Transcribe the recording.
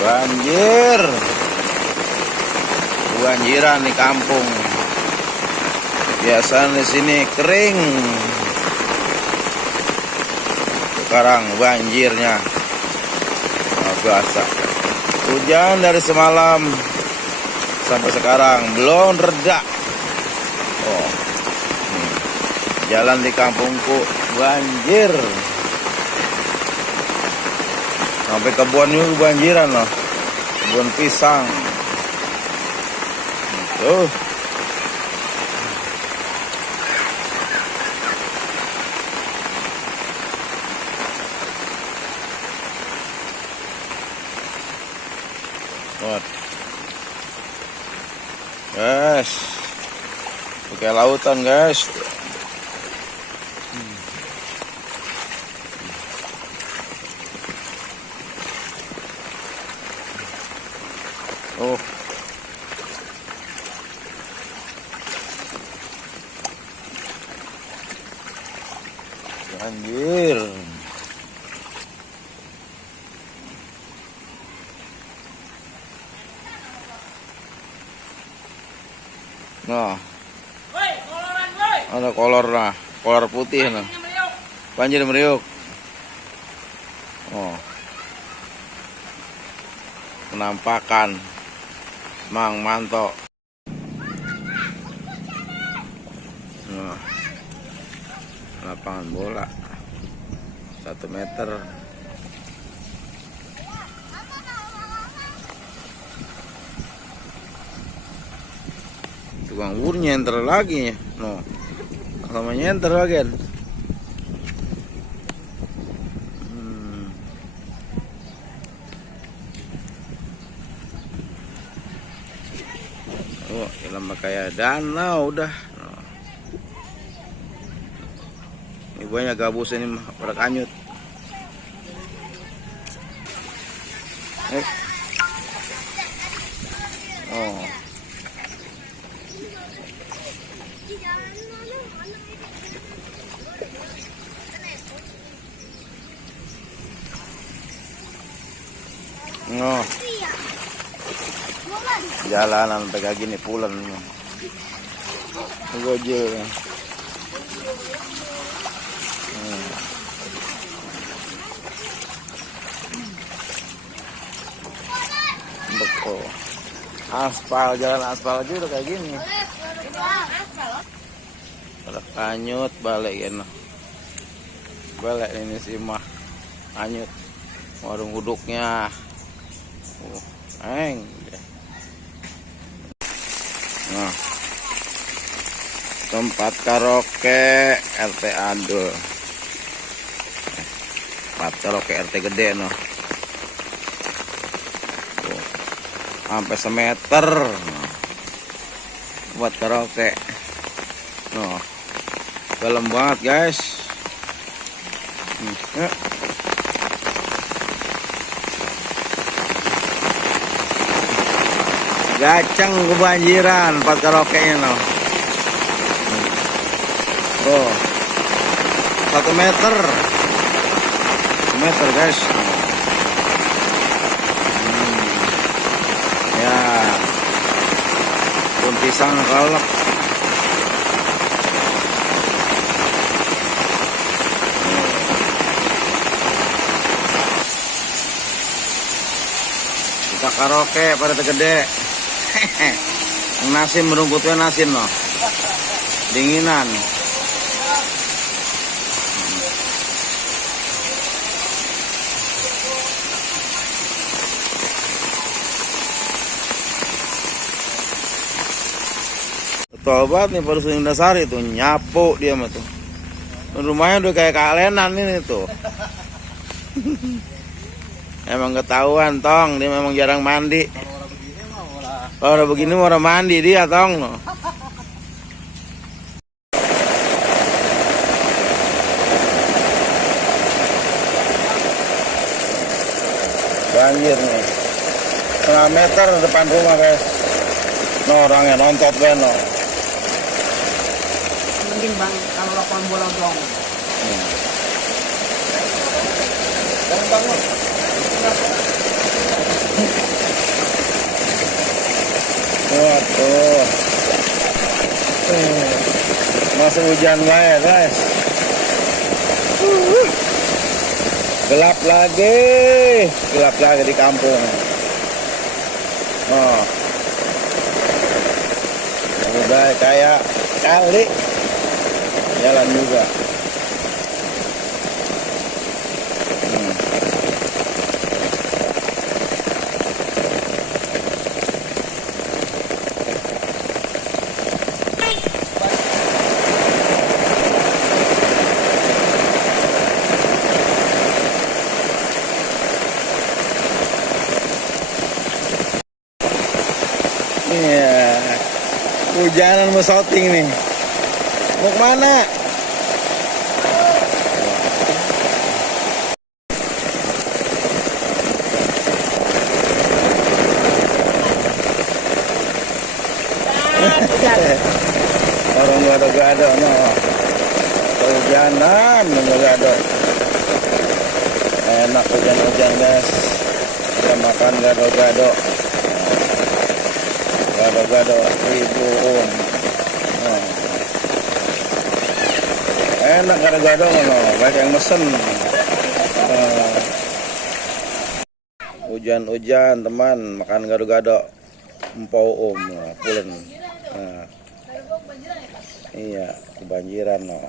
Banjir, banjiran di kampung. Biasanya di sini kering, sekarang banjirnya biasa. Hujan dari semalam sampai sekarang belum reda. Oh, jalan di kampungku banjir. Sampai kebun juga banjiran loh. Kebun pisang. Tuh. Guys. Pakai lautan, guys. Oh. Banjir. Nah. Ada kolor nah, kolor putih nah. Banjir meriuk. Oh. Penampakan Mang Manto. Nah, lapangan bola 1 meter. Tukang bur nyenter lagi, no. Sama nyenter lagi. Oh, lama kayak danau udah. Ini banyak gabus ini mah pada kanyut. Oh. Oh. Jalanan sampai gini pulen. Gojek. Betul. Aspal, jalan aspal aja udah kayak gini. Ada kanyut balik gitu. Balik ini sih mah kanyut. Warung huduknya. Eng. Nah, tempat karaoke RT Adul. Tempat karaoke RT gede noh. Sampai semeter. Buat karaoke. Noh. Dalam banget, guys. Gaceng kebanjiran tempat karaoke-nya no. Oh. 1 meter. 1 meter, guys. Ya. Pun pisang kalak. Kita karaoke pada tegede. Nasim merumputnya nasim no. Dinginan. Betul banget nih baru Suning Dasari tuh nyapu dia mah tuh. Rumahnya udah kayak kalenan ini tuh. Emang ketahuan tong, dia memang jarang mandi. Kalau udah begini mau orang mandi dia tong no. Banjir nih 1,5 meter depan rumah, guys. No, orangnya nontot beno. Mending bang kalau lapangan bola dong. Bangun. Waduh. Masuk hujan banget guys. Gelap lagi di kampung. Oh. Udah kayak kali jalan juga. Iya, hujanan mau shooting nih. Mau kemana? Orang gado-gado no. Hujanan gado. Enak hujan-hujan guys. Kita makan gado-gado. Gado-gado ibu oh. Enak gado-gado no. Baik yang mesen. Hujan-hujan teman makan gado-gado empau pulen. Iya kebanjiran no.